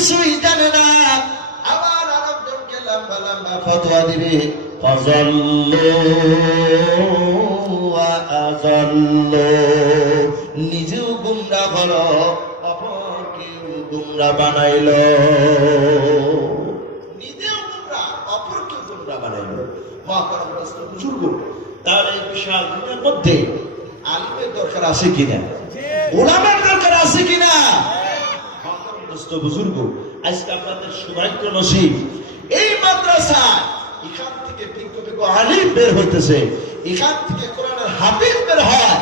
কিছুই জানে না, আবার আরেকজনকে লম্বা লম্বা ফতোয়া দিবে। ফাযাল্লু ওয়া আযাল্লু, নিজেও গুমরাহ হলো, অপরকেও গুমরাহ বানাইলো। নিজেও গুমরাহ, অপরকেও গুমরাহ বানাইলো। মহাকারণ বুজুর্গ, তার এই বিশাল দুনিয়ার মধ্যে আলিমের দরকার আছে কিনা, ওলামার দরকার আছে কিনা? বুজুর্গ, আজকে আপনাদের সৌভাগ্য নসিব, এই মাদ্রাসা এখান থেকে বিজ্ঞ বিজ্ঞ আলিম বের হইতেছে, এখান থেকে কোরআনের হাফিজ বের হয়।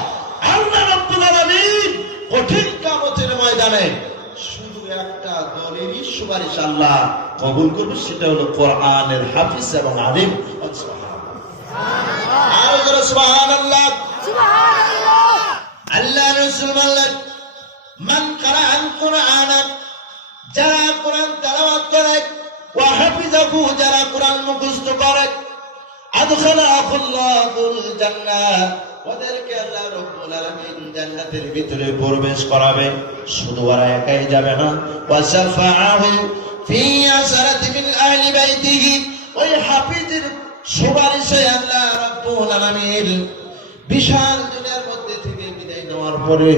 আল্লাহ রাব্বুল আলামিন কঠিন কিয়ামতের ময়দানে শুধু একটা দলেরই সুপারিশ আল্লাহ কবুল করবে, সেটা হলো কোরআনের হাফিজ এবং আলিম। সুবহানাল্লাহ, সুবহানাল্লাহ। আল্লাহ রাসূল বললেন, মান কারাআল কুরআন, যারা কোরআন তেলাওয়াত করে, ওয়া হাফিজাহু, যারা কোরআন মুখস্থ করে, আদখালাহুল্লাহুল জান্নাহ, ওদেরকে আল্লাহ রাব্বুল আলামিন জান্নাতের ভিতরে প্রবেশ করাবে। শুধু ওরা একাই যাবে না, ওয়া শাফাআহু ফি আশরাতি মিন আহলি বাইতিহি, ওই হাফিজের সুপারিশে আল্লাহ রাব্বুল আলামিন বিশাল দুনিয়ার মধ্যে থেকে বিদায় নেওয়ার পরে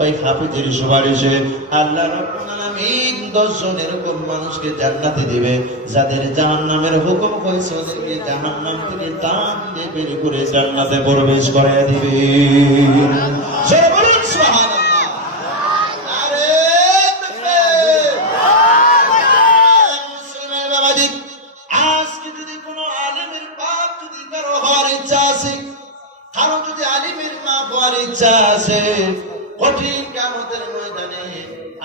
ওই হাফিজের সুপারিশে আল্লাহ রাব্বুল আলামিন 10 জন এরকম মানুষকে জান্নাতে দিবে, যাদের জাহান্নামের হুকুম হয়েছে ওদেরকে জাহান্নাম থেকে টান দিয়ে বের করে জান্নাতে প্রবেশ করায় দিবে। সবাই বলুন সুবহানাল্লাহ। আরে তাকবীর। মুসলমান বাবাজি, আজকে যদি কোনো আলিমের বাপ যদি কারো হওয়ার ইচ্ছা আছে, কারো যদি আলিমের মা হওয়ার ইচ্ছা আছে, কঠিন কিয়ামতের ময়দানে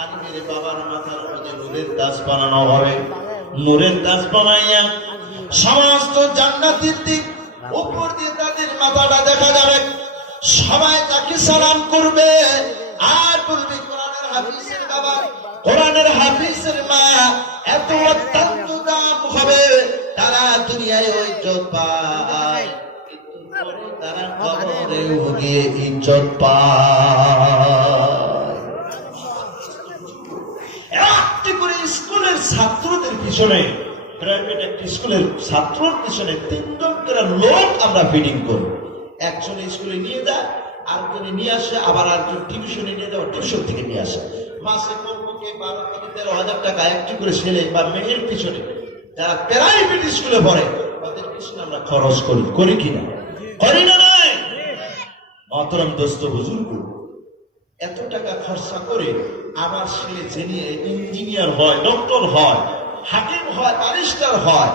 আলিমের বাবার মাথার মধ্যে নূরের তাজ বানানো হবে। নূরের তাজ বানাইয়া সমস্ত জান্নাতের দিক উপর দিয়ে তাদের মাথাটা দেখা যাবে। সবাই তাকে সালাম করবে আর বলবে, কোরআনের হাফিজের বাবা, কোরআনের হাফিজের মা এত অত্যন্ত দাম হবে, তারা দুনিয়ায় ইজ্জত পায়, তারা কবরেও গিয়ে ইজ্জত পায়। একটি করে স্কুলের ছাত্রদের পিছনে, প্রাইভেট একটি স্কুলের ছাত্রর পিছনে 3 জন করে লোক আমরা ফিডিং করি। একজন স্কুলে নিয়ে যায়, আরেকজনে নিয়ে আসে, আবার আরেকজন টিউশনে নিয়ে যায়, টিউশন থেকে নিয়ে আসে। মাসে কমপক্ষে 12 থেকে 13,000 টাকা একটি করে ছেলে বা মেয়ের পিছনে, যারা প্রাইভেট স্কুলে পড়ে তাদের পিছনে আমরা খরচ করি, করি কিনা? করি না? নাই? মহতরম দোস্ত বুজুর্গ, এত টাকা খরচা করে আমার ছেলে যিনি ইঞ্জিনিয়ার হয়, ডক্টর হয়, হাকিম হয়, ব্যারিস্টার হয়,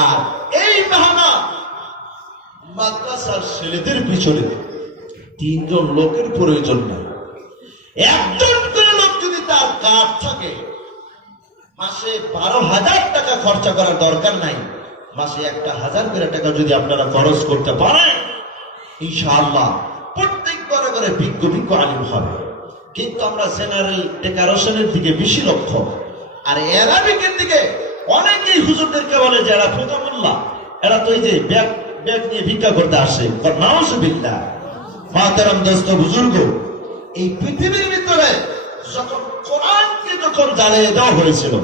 আর এই বাহানা মাদ্রাসার ছেলেদের পিছনে 3 জন লোকের প্রয়োজন নাই। একজন করে লোক যদি তার কাজ থাকে, মাসে 12,000 টাকা খরচা করার দরকার নাই, মাসে 1,000 করে টাকা যদি আপনারা খরচ করতে পারেন, ইনশাআল্লাহ প্রত্যেক ঘরে ঘরে বিজ্ঞ বিজ্ঞ আলিম হবে। কিন্তু আমরা জেনারেল ডেকোরেশনের দিকে বেশি লক্ষ্য, আর অ্যারাবিকের দিকে অনেকেই হুজুরদেরকে বলে যে এরা ফোতামুল্লাহ, এরা তো এই যে ব্যাগ ব্যাগ নিয়ে ভিক্ষা করতে আসে। নাউজুবিল্লাহ। মাহতারাম দোস্ত বুজুর্গ, এই পৃথিবীর ভিতরে যখন কোরআনকে যখন জ্বালিয়ে দেওয়া হয়েছিল,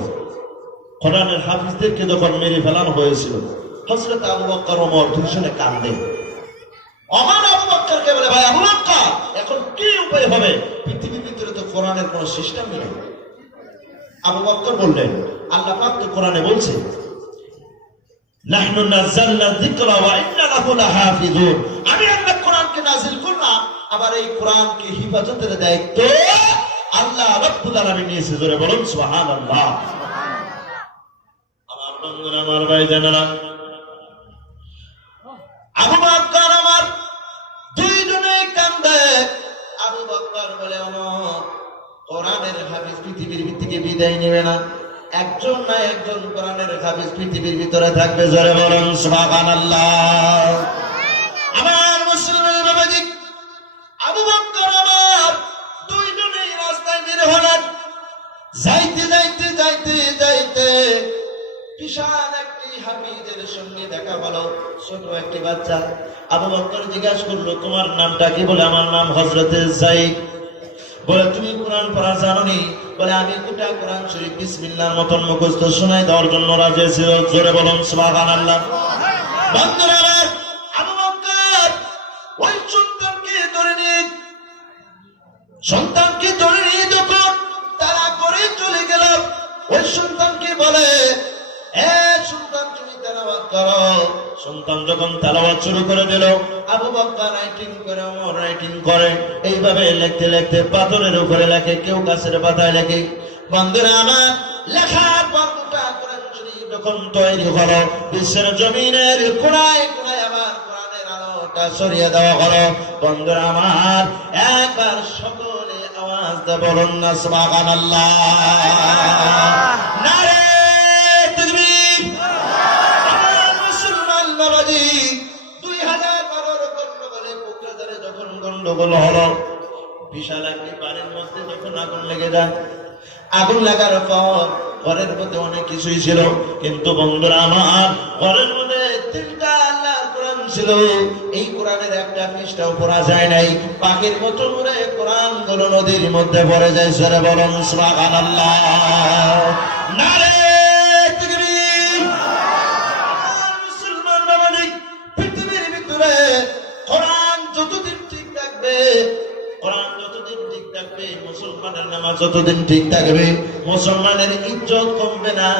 কোরআনের হাফিজদেরকে যখন মেরে ফেলানো হয়েছিল, হযরত আবু বকর ওমর দুজনে কাঁদে। ওমর আবু বকরকে বলে, ভাই আবু বকর, এখন কি উপায় হবে? পৃথিবীর ভিতরে তো কোরআনের কোনো সিস্টেম নেই। আবু বকর বললেন, আল্লাহ পাক তো কোরআনে বলছে, নাহনু নাযালনা যিকরা ওয়া ইন্না লাহু লাহাফিজুন, আমি আল্লাহ কোরআনকে নাযিল করলাম, আবার এই কোরআনকে হিফাজতের দায়িত্ব আল্লাহ রাব্বুল আলামিন নিয়েছে। জোরে বলুন সুবহানাল্লাহ। আমার বন্ধুরা, আমার ভাইজানেরা, আবু বকর আমার দুইজনে কান্দে। আবু বকর বলে, কোরআনের হাফিজ পৃথিবীর থেকে বিদায় নেবে না, একজন না একজন কোরআনের হাফিজ পৃথিবীর ভিতরে থাকবে। জোরে বলুন সুবহানাল্লাহ। আমার মুসলমান বাবাজি, আবু বকর আমার দুইজনেই রাস্তায় বের হলেন। যাইতে যাইতে যাইতে যাইতে বিশাল একটি হাফিজের সঙ্গে দেখা হলো, ছোট একটি বাচ্চা। আবু বকর জিজ্ঞাসা করলো, তোমার নামটা কি? বলে, আমার নাম হযরতে যায়েদ। বলে তুমি কোরআন পড়া জানো নি? বলে আমি গোটা কোরআন শরীফ বিসমিল্লাহর মতন মুখস্থ শোনাই দেওয়ার জন্য রাজি ছিল। জোরে বলুন সুবহানাল্লাহ। বন্ধুরা আমার, আবু বকর ওই সন্তানকে ধরে নিয়ে যখন তারা করে চলে গেল, ওই সন্তানকে বলে এ সন্তান তুমি তেলাওয়াত করো। সন্তান যখন তেলাওয়াত শুরু করে দিল, আবু বকর রাইটিং করে, ওমর রাইটিং করে, এইভাবে লিখতে লিখতে পাথরের উপরে লেখে, কেউ গাছের পাতায় লেখে। বন্ধুরা আমার, লেখার পর গোটা কোরআন শরীফ যখন তৈরি হলো, বিশ্বের জমিনের কোনায় কোনায় আবার কোরআনের আলোটা ছড়িয়ে দেওয়া হলো। বন্ধুরা আমার, একবার সকলে আওয়াজ দিয়ে বলুন না সুবহানাল্লাহ। নারে তাকবীর। আমার মুসলমান বাবাজি, 2012 গন্ডগোলে কোকরাঝারে যখন গন্ডগোল হলো, বিশাল একটি বাড়ির মধ্যে যখন আগুন লেগে যায়, আগুন লাগার পর ঘরের মধ্যে অনেক কিছুই ছিল, কিন্তু বন্ধুরা আমার, ঘরের মধ্যে 3টা আল্লাহর কোরআন ছিল। এই কোরআনের একটা পৃষ্ঠাও পড়া যায় নাই। পাখির মতো উড়ে কোরআন গুলো নদীর মধ্যে পড়ে যায়। সরে বলুন সুবহানাল্লাহ। নারে তাকবীর। মুসলমান বাবাজি, পৃথিবীর ভিতরে কোরআন যতদিন ঠিক থাকবে, কোরআন যতদিন ঠিক থাকবে, মুসলমানের নামাজ যতদিন ঠিক থাকবে, মুসলমানের ইজ্জত কমবে না,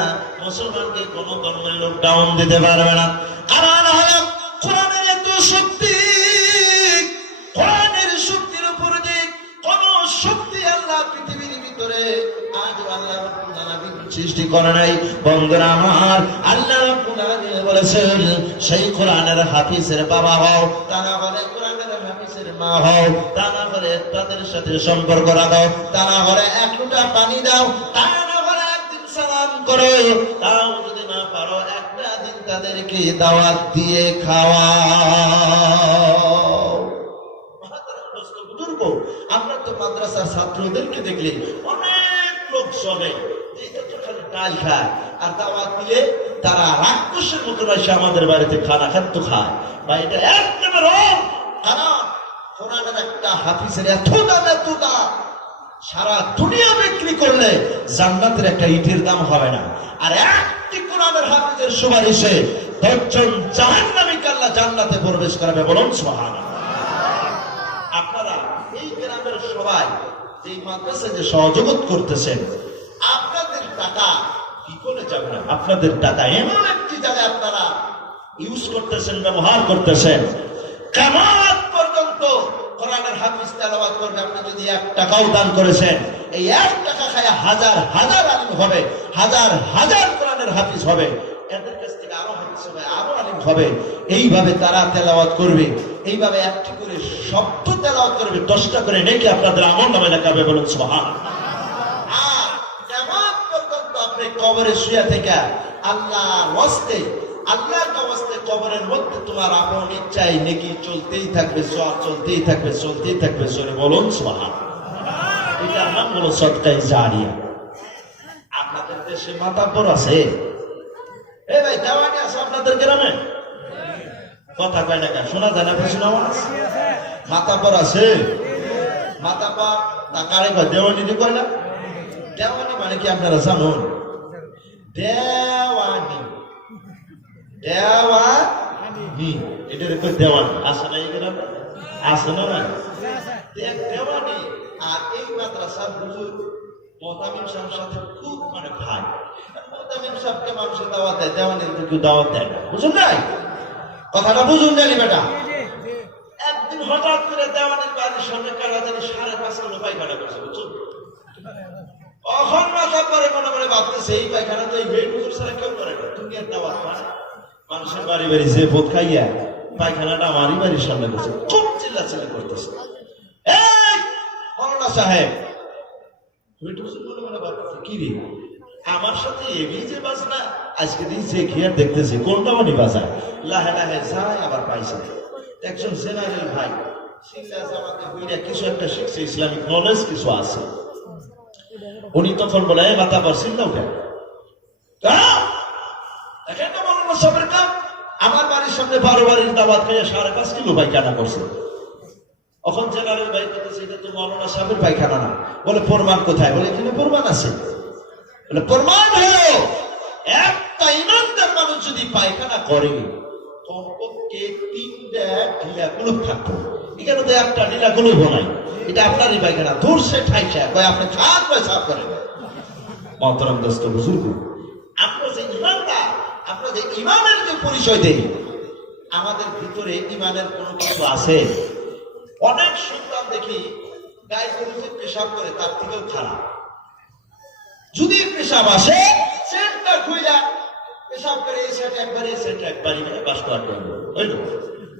মুসলমানকে কোন ধর্মের লোক ডাউন দিতে পারবে না। কারণ হলো কোরআনের এত শক্তি, কোরআনের শক্তির উপর যে কোন শক্তি আল্লাহ পৃথিবীর ভিতরে আজ আল্লাহ রাব্বুল আলামিন সৃষ্টি করে নাই। বন্ধুরা আমার, আল্লাহ রাব্বুল আলামিন বলেছেন, সেই কোরআনের হাফিজের বাবা হও, তা না হলে কোরআনের হাফিজের মা হও, তা না হলে তাদের সাথে সম্পর্ক রাখো, তা না হলে এক লোটা পানি দাও, তা না হলে একদিন সালাম করো, তাও যদি না পারো একটা দিন তাদেরকে দাওয়াত দিয়ে খাওয়াও। বুজুর্গ, আমরা তো মাদ্রাসার ছাত্রদেরকে দেখলে অনেক লোক চলে, ডাল খায়, আর দাওয়াত দিলে তারা রাক্ষসের মতো এসে আমাদের বাড়িতে খানা খাদ্য খায়। বা এটা একদম রং। কারণ কোরআনের একটা হাফিজের এত দাম, এত দাম, সারা দুনিয়া বিক্রি করলে জান্নাতের একটা ইটের দাম হবে না। আর একটি কোরআনের হাফিজের সুপারিশে 10 জন জাহান্নামীকে আল্লাহ জান্নাতে প্রবেশ করাবে। বলুন সুবহানাল্লাহ। আপনারা এই গ্রামের সবাই যে মাদ্রাসায় যে সহযোগিতা করতেছেন, আপনাদের টাকা কি করে যাবে না? আপনাদের টাকা এমন একটি জায়গায় আপনারা ইউজ করতেছেন, ব্যবহার করতেছেন, কিয়ামত পর্যন্ত কোরআনের হাফিজ তেলাওয়াত করবে। আপনি যদি 1 টাকাও দান করেছেন, এই 1 টাকা খায় হাজার হাজার আলিম হবে, হাজার হাজার কোরআনের হাফিজ হবে, এদের কাছ থেকে আরো হাফিজ হবে, আরো আলিম হবে। এইভাবে তারা তেলাওয়াত করবে, এইভাবে একটি করে শব্দ তেলাওয়াত করবে, 10টা করে নেকি আপনাদের আমল নামে লেখাবে। বলুন সুবহানাল্লাহ। আর কিয়ামত পর্যন্ত আপনি কবরে শুয়ে থেকে আল্লাহর ওয়াস্তে, আল্লাহর ওয়াস্তে কবরের মধ্যে তোমার আপন ইচ্ছায় নেকি চলতেই থাকবে, সওয়াব চলতেই থাকবে, চলতেই থাকবে। সরে বলুন সুবহানাল্লাহ। এটার নাম হলো সদকায়ে জারিয়া। আপনাদের দেশে মাতাব্বর আছে? এ ভাই, দেওয়ানি আছে আপনাদের গ্রামে? কথা কয় না, শোনা যায় না? শোনা আওয়াজ? মাতাব্বর আছে? মাতাব্বর তা কারে কয়? দেওয়ানি দি কয় না? দেওয়ানি মানে কি আপনারা জানুন? দেওয়ানি, দেওয়ানি, এটার কয় দেওয়ানি। আছে না এই গ্রামে? আছে না? দেওয়ানি। আর এই মাদ্রাসার হুজুর মোতামিম সাহেবের সাথে খুব ভাই। মোতামিম সাহেবকে মানুষের দাওয়াত দেয়, দেওয়ানির কেউ দাওয়াত দেয় না। বুঝুন নাই কথাটা? বুঝুন জানি বেটা। একদিন হঠাৎ করে দেওয়ানির বাড়ির সামনে কারা জানি 5.5 কিলো পায়খানা করছে। বুঝুন, কখন মাথা পরে মনে করে ভাবতেছে এই পায়খানা তো এই বেড হুজুর ছাড়া কেউ করে না। দুনিয়ার দাওয়াত মানে মানুষের বাড়ি বাড়ি যে বোধ খাইয়া পায়খানাটা আমারই বাড়ির সামনে করছে, খুব চিল্লাচিল্লি করতেছে। এই মৌলানা সাহেব, কি রে আমার সাথে এবি যে বাজনা, আজকে দিন যে খেয়ার দেখতেছে কোনটা মানে বাজায়, লাহে লাহে যায় আবার পাইছে। একজন জেনারেল ভাই কিছু একটা শিখছে, ইসলামিক নলেজ কিছু আছে। উনি তখন বলে মাথা পারছেন না ওটা আমার বাড়ির সামনে 12 বাড়ির দাওয়াত খেয়ে 5.5 কিলো পায়খানা করছে। এখন জেনারেল ভাই বলতেছে এটা তো মৌলানা সাহেবের পায়খানা না। বলে প্রমাণ কোথায়? বলে এখানে প্রমাণ আছে। বলে প্রমাণ হলো একটা ইমানদার মানুষ যদি পায়খানা করে কমপক্ষে 3টা ঢিলা কুলুপ থাকতো। এখানে তো একটা ঢিলা কুলুপ নাই, এটা আপনারই পায়খানা। দূর সে ঠাইসা কয় আপনি খান কয় সাফ করেন। মহতরম দোস্ত বুজুর্গ, আমরা যে ইমানদার, আমরা যে ইমানের যে পরিচয় দেই, আমাদের ভিতরে ইমানের কোনো কিছু আছে? অনেক সন্তান দেখি গায়ে গরুতে পেশাব করে, তার থেকেও খারাপ। যদি পেশাব আসে সেটটা খুইলা পেশাব করে, এই সেট একবারে এই সেট একবারই মানে বাস করতে হইল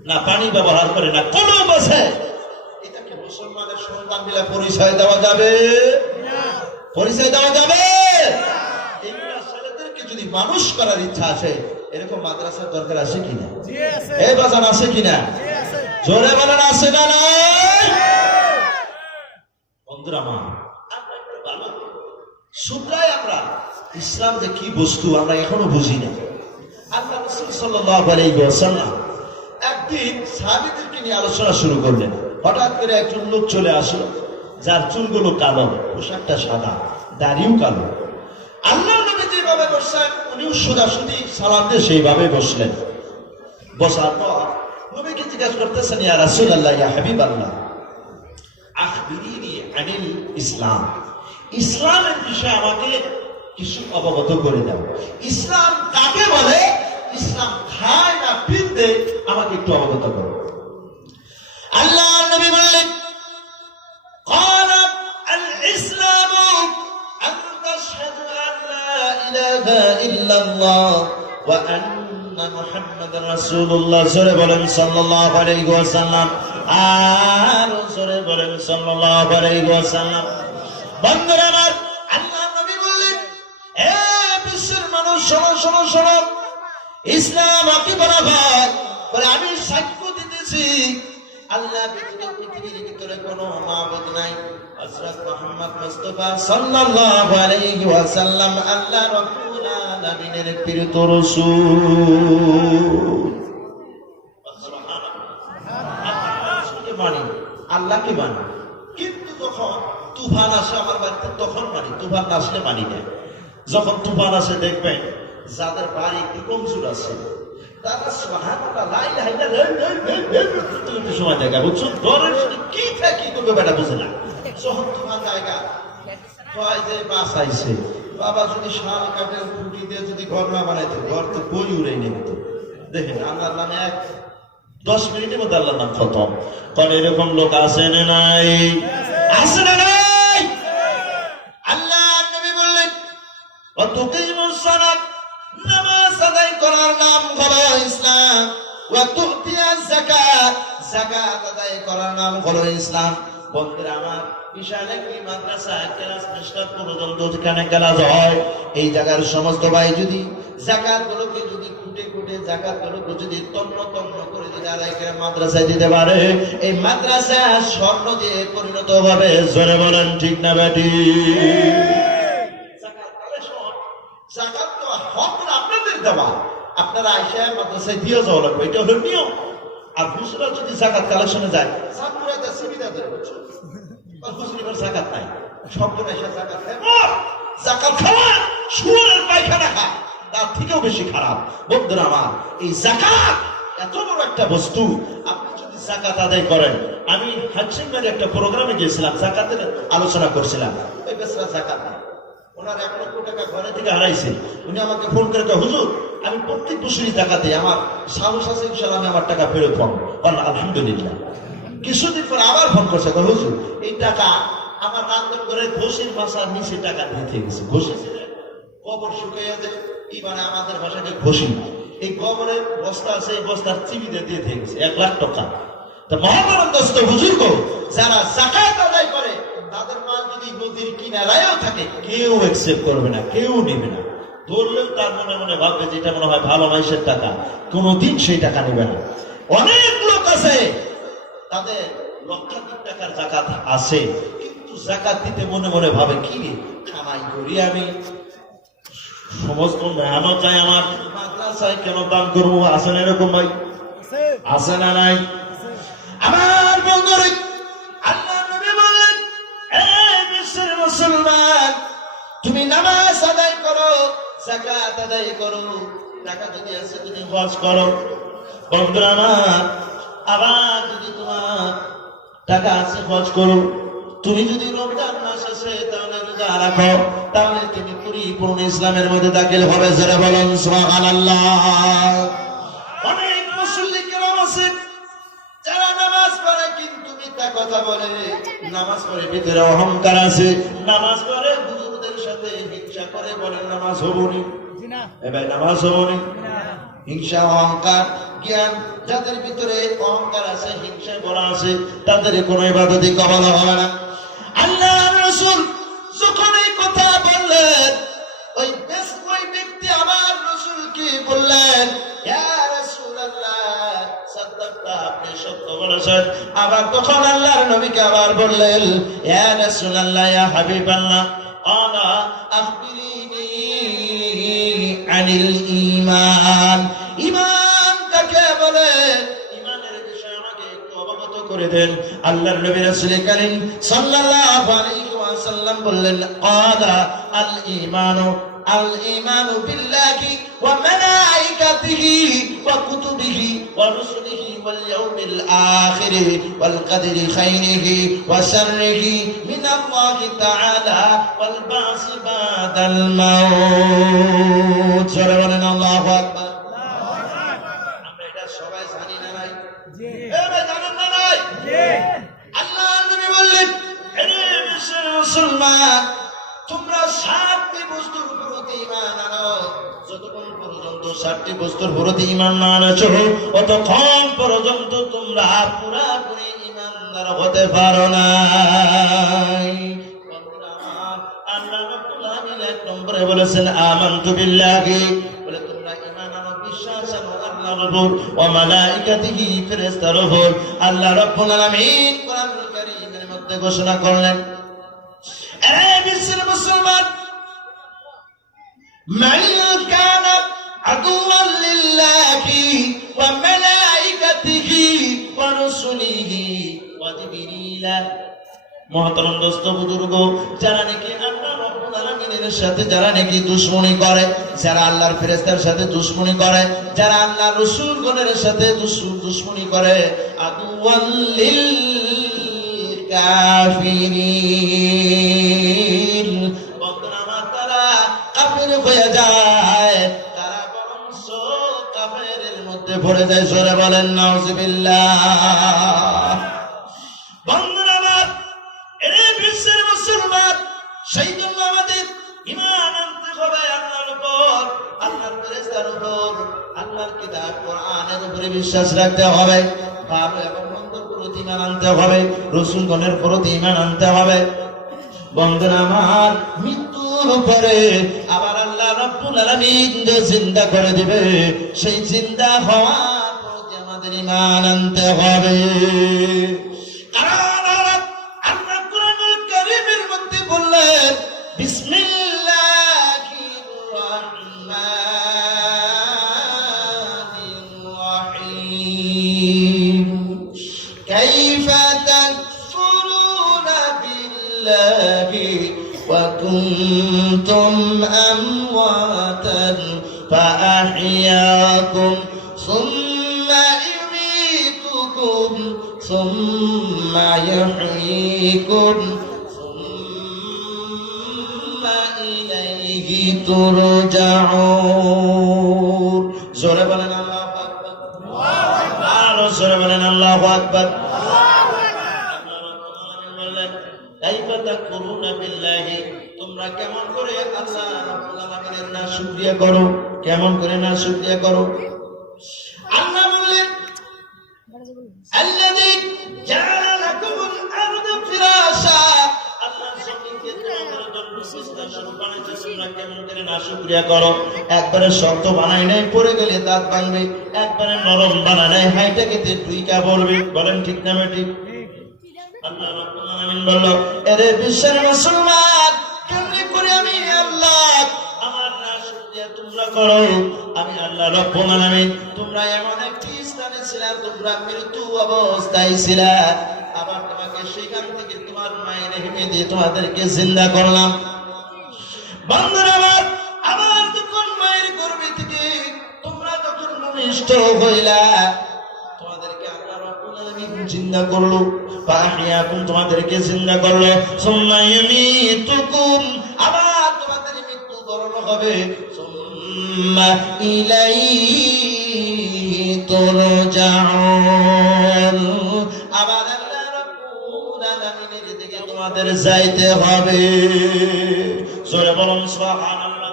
না, পানি ব্যবহার করে না, কোনো বসে। এটাকে মুসলমানের সন্তান মিলে পরিচয় দেওয়া যাবে? পরিচয় দেওয়া যাবে? এইগুলা ছেলেদেরকে যদি মানুষ করার ইচ্ছা আছে, এরকম মাদ্রাসার দরকার আছে কিনা? এই বাজার আছে কিনা? জোরে বলেন আছে না নাই? বন্ধুরা আমার, শুধরাই আমরা ইসলাম যে কি বস্তু আমরা এখনো বুঝি না। আল্লাহ রাসূল সাল্লাল্লাহু আলাইহি ওয়াসাল্লাম একদিন সাহাবীদেরকে নিয়ে আলোচনা শুরু করলেন। হঠাৎ করে একজন লোক চলে আসলো, যার চুলগুলো কালো, পোশাকটা সাদা, দাড়িও কালো। আল্লাহ নবী যেভাবে বসছেন উনিও সোজাসুজি সালাম দিয়ে সেইভাবে বসলেন। বসার পর নবীকে জিজ্ঞাসা করতেছেন, ইয়া রাসূলুল্লাহ, ইয়া হাবিবাল্লাহ, আখবিরিনি আনিল ইসলাম, ইসলামের বিষয়ে আমাকে কিছু অবগত করে দাও। ইসলাম কাকে বলে? ইসলাম খায় না পিতে, আমাকে একটু অবগত করো। আল্লাহ নবী বললেন, قال الإسلام أن تشهد أن لا إله إلا الله وأن محمد رسول الله জোরে বলেন সাল্লাল্লাহু আলাইহি ওয়াসাল্লাম, আর জোরে বলেন সাল্লাল্লাহু আলাইহি ওয়াসাল্লাম। বন্ধুরা আমার, আল্লাহ নবী বললেন, হে বিশ্বের মানুষ শোনো শোনো শোনো, ইসলাম কি বলা হয়? বলে আমি সাক্ষ্য দিতেছি আল্লাহ ব্যতীত পৃথিবীর ভিতরে কোনো মাবুদ নাই। হযরত মুহাম্মদ মুস্তাফা সাল্লাল্লাহু আলাইহি ওয়াসাল্লাম আল্লাহ রাব্বুল আলামিনের প্রিয় রাসূল। সুবহানাল্লাহ, মানি আল্লাহকে মানি, কিন্তু যখন তুফান আসে আমার বাড়িতে তখন মানি, তুফান না আসলে মানি না। যখন তুফান আসে দেখবেন যাদের বাড়ি একটু কমজোর আছে তারা সুবহানাল্লাহ লা ইলাহা ইল্লাল্লাহ সময় জায়গা বুঝছেন, ডরের কি থাকে কি করবে বেটা বুঝে না। যখন তুফান জায়গা কয় যে বাস আইছে, বাবা যদি শাল কাঠের খুঁটি দিয়ে যদি ঘর না বানাইতো, ঘর তো বই উড়ে নিত। দেখেন আল্লাহর নামে 10 মিনিটের মধ্যে আল্লাহর নাম খতম। কারণ এরকম লোক আছে না নাই? আছে না নাই? আল্লাহ নবী বললেন, ওয়া তুকিমুস সালাত, নামাজ আদায় করার নাম হলো ইসলাম। ওয়া তুতিয়াজ যাকাত, যাকাত আদায় করার নাম হলো ইসলাম। বন্ধুরা আমার, বিশাল একটি মাদ্রাসা, ক্লাস নিষ্ঠা পর্যন্ত যেখানে ক্লাস হয়, এই জায়গার সমস্ত ভাই যদি যাকাত গুলোকে যদি কুটে কুটে যাকাত গুলোকে যদি তন্ন তন্ন করে যদি আদায় করে মাদ্রাসায় দিতে পারে, এই মাদ্রাসা স্বর্ণ দিয়ে পরিণত হবে। জোরে বলেন ঠিক না বেটি? যাকাত কালেকশন, যাকাত তো হক আপনাদের দেওয়া, আপনারা আইসা মাদ্রাসায় দিয়ে যাওয়া লাগবে, এটা হলো নিয়ম। আর হুজুরা যদি যাকাত কালেকশনে যায়, সাপুরাতে সুবিধা দেবে, আর হুজুরের যাকাত নাই, সব জন এসে যাকাত খায়, যাকাত খাওয়া শুয়োরের পায়খানা খায়, তার থেকেও বেশি খারাপ। বন্ধুরা আমার, এই যাকাত এত বড় একটা বস্তু, আপনি যদি যাকাত আদায় করেন। আমি হাজির একটা প্রোগ্রামে গিয়েছিলাম, যাকাতের আলোচনা করছিলাম। ওই বেচারা যাকাত না, ওনার 1 লক্ষ টাকা ঘরে থেকে হারাইছে। উনি আমাকে ফোন করে, হুজুর আমি প্রত্যেক বছরই টাকা দিই, আমার সাহস আছে ইনশাআল্লাহ আমি আমার টাকা ফেরত পাবো। আলহামদুলিল্লাহ। কিছুদিন পর আবার ফোন করছে, হুজুর এই টাকা আমার রান্নার করে ঘষির বাসার নিচে টাকা দিতে গেছে। ঘষি কবর শুকাইয়া যায়, কি মানে আমাদের ভাষাকে ঘষি, এই কবরের বস্তা আছে, এই বস্তার চিবিতে দিয়ে গেছে 1 লাখ টাকা। তো মহামারণ দোস্ত বুজুর্গ, যারা যাকাত আদায় করে তাদের মাল যদি নদীর কিনারায়ও থাকে, কেউ অ্যাকসেপ্ট করবে না, কেউ নেবে না। ধরলেও তার মনে মনে ভাববে যেটা মনে হয় ভালো মানুষের টাকা, কোনোদিন সেই টাকা নেবে না। অনেক লোক আছে তাদের লক্ষাধিক টাকার যাকাত আছে, কিন্তু যাকাত দিতে মনে মনে ভাবে কি রে কামাই করি আমি, সমস্ত মেহনত চাই আমার, মাদ্রাসায় কেন দান করবো? আছে না এরকম ভাই? আছে না নাই? আমার বন্ধুরা নামাজ আদায় করো, যাকাত আদায় করো, টাকা যদি আছে তুমি খরচ করো। বন্ধুরা আমার, আবার যদি তোমার টাকা আছে খরচ করো। তুমি যদি রমজান মাস আছে তাহলে রোজা রাখো, তাহলে তুমি পরিপূর্ণ ইসলামের মধ্যে দাখিল হবে। যারা বলেন সুবহানাল্লাহ। অনেক মুসল্লি কেরাম আছে যারা নামাজ পড়ে কিন্তু মিথ্যা কথা বলে, নামাজ পড়ে ভিতরে অহংকার আছে, নামাজ পড়ে হুজুরদের সাথে হিংসা করে, বলেন নামাজ হবনি, এবার নামাজ হবনি। হিংসা অহংকার জ্ঞান যাদের ভিতরে অহংকার আছে, হিংসা ভরা আছে, তাদের কোনো ইবাদতই কবুল হবে না। আল্লাহর রাসূল যখন এই কথা বললেন, ওই ব্যক্তি আমার রাসূলকে বললেন, ইয়া রাসূলুল্লাহ সাদাক্তা, আপনি সত্য বলেছেন। আবার তখন আল্লাহর নবীকে আবার বললেন, ইয়া রাসূলুল্লাহ ইয়া হাবিবাল্লাহ আলা আখবিরিনি আনিল ঈমান। ঈমান কাকে বলে? ঈমানের বিষয়ে আমাকে একটু অবগত করে দেন। আল্লাহর নবী রাসূল করিম সাল্লাল্লাহু আলাইহি ওয়াসাল্লাম বললেন, ক্বালা আল ঈমানু বিল্লাহি ওয়া মালাইকাতিহি ওয়া কুতুবিহি ওয়া রুসুলিহি ওয়াল ইয়াউমিল আখির ওয়াল কদরি খাইরিহি ওয়া শাররিহি মিনাল্লাহি তাআলা ওয়াল বা'সি বাদাল মাউত। জোরে বলেন আল্লাহু আকবার। আমরা এটা সবাই জানি না ভাই? জি। এবার জানেন না ভাই? জি। আল্লাহর নবী বললেন, হে বিশ্বের মুসলমান, তোমরা 7টি বস্তুর উপর ঈমান আনো। যতক্ষণ পর্যন্ত 7টি বস্তুর উপর ঈমান না আনছো, ততক্ষণ পর্যন্ত তোমরা পুরোপুরি ঈমানদার হতে পারো না। আল্লাহ রাব্বুল আলামিন এক নম্বরে বলেছেন আমানতু বিল্লাহি, বলে তোমরা ঈমান আনো, বিশ্বাস আনো আল্লাহর উপর, ওয়া মালাইকাতিহি, ফেরেশতার উপর। আল্লাহ রাব্বুল আলামিন কোরআনুল কারীমের মধ্যে ঘোষণা করলেন, এ বিশ্বের মুসলমান, মান কানা আদুওয়ান লিল্লাহি ওয়া মালাইকাতিহি ওয়া রাসূলিহি ওয়া জিবরিল। মহতরম দোস্ত বুজুর্গ, যারা নাকি আল্লাহ রাব্বুল আলামিনের সাথে যারা নাকি দুশমনি করে, যারা আল্লাহর ফেরেশতার সাথে দুশমনি করে, যারা আল্লাহর রাসূলগণের সাথে দুশমনি করে, আদুওয়ান লিল কাফিরিন, বন্ধুরা আমার, তারা কাফের হয়ে যায়, তারা বরঞ্চ কাফেরের মধ্যে পড়ে যায়। জোরে বলেন নাউযুবিল্লাহ। বন্ধুরা আমার, এই বিশ্বের মুসলমান, সেই জন্য আমাদের ঈমান আনতে হবে আল্লাহর উপর, আল্লাহর ফেরেশতার উপর, আল্লাহর কিতাব কোরআনের উপরে বিশ্বাস রাখতে হবে, ভালো এবং মন্দের প্রতি ঈমান আনতে হবে, রাসূলগণের প্রতি ঈমান আনতে হবে। বন্ধুরা আমার, মৃত্যুর উপরে আবার আল্লাহ রাব্বুল আলামিন যে জিন্দা করে দিবে, সেই জিন্দা হওয়ার প্রতি আমাদের ঈমান আনতে হবে। আল্লাহ কোরআনুল কারীমের মধ্যে বললেন, বিসমিল্লাহির রাহমানির রাহিম, কাইফা তাকফুরুনা বিল্লাহি ওয়া কুনতুম আমওয়াতান ফাআহইয়াকুম সুম্মা ইউমীতুকুম সুম্মা ইউহয়ীকুম সুম্মা ইলাইহি তুরজাউন। জোরে বলেন আল্লাহু আকবার। আরো জোরে বলেন আল্লাহু আকবার। কাইফা তাকফুরুনা বিল্লাহি, তোমরা কেমন করে আল্লাহ রাব্বুল আলামিনের নাশুকরিয়া করো, কেমন করে নাশুকরিয়া করো? আল্লাহ বললেন, আল্লাযী জাআলা লাকুমুল আরদা ফিরাশা, আল্লাহ জমিনকে তোমাদের জন্য বিছানা স্বরূপ বানাইছে, তোমরা কেমন করে নাশুকরিয়া করো? একবারে শক্ত বানাই নাই, পড়ে গেলে দাঁত ভাঙবে, একবারে নরম বানাই নাই, হাইটা খেতে টুইকা বলবে। বলেন ঠিক না ঠিক? আল্লাহ রাব্বুল আলামিন বলল, এরে বিশ্বের মুসলমান, কেমনে করে আমি আল্লাহ আমার নাশুকরিয়া তোমরা করো? আমি আল্লাহ রাব্বুল আলামিন, তোমরা এমন একটি স্থানে ছিলা, তোমরা মৃত্যু অবস্থায় ছিলা, আবার তোমাকে সেখান থেকে তোমার মায়ের হেমে দিয়ে তোমাদেরকে জিন্দা করলাম। বন্ধুরা আমার, আবার যখন মায়ের গর্ভে থেকে তোমরা যখন ভূমিষ্ঠ হইলা, তোমাদেরকে আল্লাহ রাব্বুল আলামিন জিন্দা করলো, ফাহিয়াকুম তোমাদেরকে জিন্দা করলো, সুম্মা ইউমীতুকুম আবার তোমাদের মৃত্যু বরণ হবে, সুম্মা ইলাইহি তুরজাউন আবার আল্লাহ রাব্বুল আলামিনের দিকে তোমাদের যাইতে হবে। সূরা বলুন সুবহানাল্লাহ।